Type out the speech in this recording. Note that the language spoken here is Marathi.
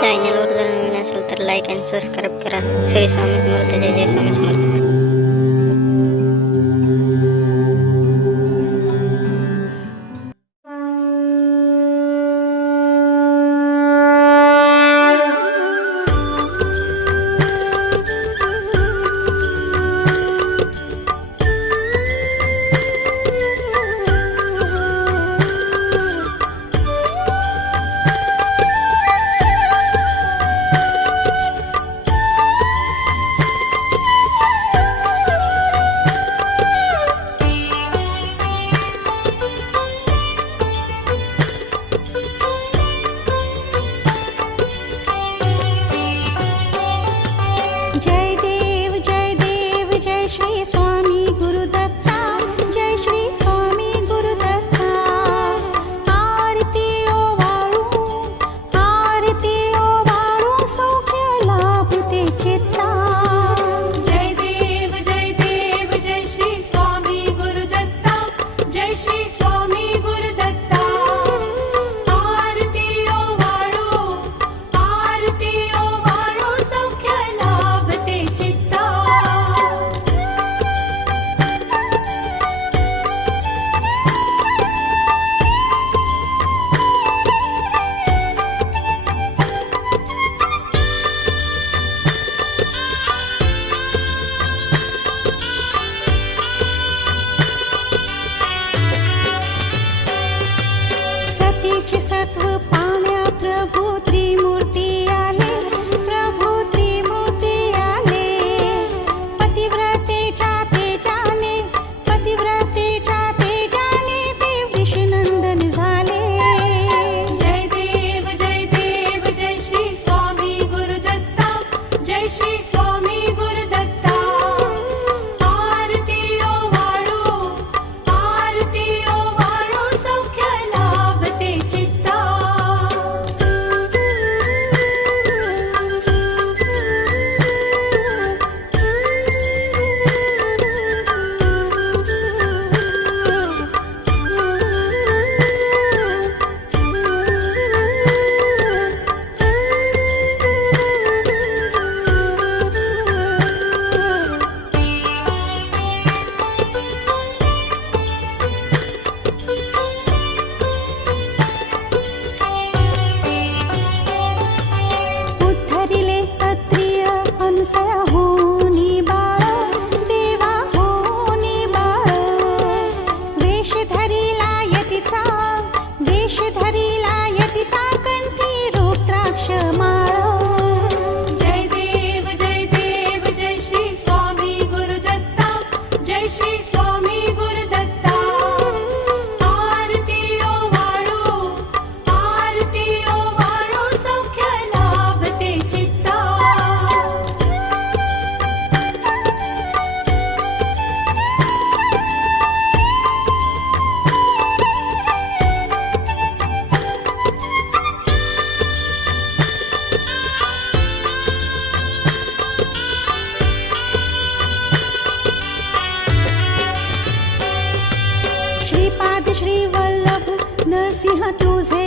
चॅनलवर जर नवीन असेल तर लाईक आणि सबस्क्राईब करा. श्री स्वामी समर्थ. जय जय स्वामी समर्थ. जय देव जय श्री स्वामी गुरुदत्ता. जय श्री स्वामी गुरुदत्ता. आरती ओवाळू सौख्य लाभते चित्ता. जय देव जय श्री स्वामी गुरुदत्ता. जय श्री स्वामी गुरुदत्ता. आरती ओवाळू सौख्य लाभते चित्ता. सतीचे सत्व पाम्या प्रभू त्रिमूर्ती आले. प्रभू त्रिमूर्ती आले. पतिव्रतेच्या तेजाने ते विष्णुनंदन झाले. जय देव जय श्री स्वामी गुरुदत्ता. जय श्री स्वामी गुरुदत्ता. आरती ओवाळू सौख्य लाभते चित्ता. उद्धरिले अत्रिय अनुसया होनी बाळ. देवा होनी बाळ. वेश धरिला यतीचा कंठी रुद्राक्ष माळ. जय देव जय श्री स्वामी गुरुदत्ता. जय श्री स्वामी गुरुदत्ता. आरती ओवाळू सौख्य लाभते चित्ता. श्रीपाद श्री वल्लभ नरसिंह तुझे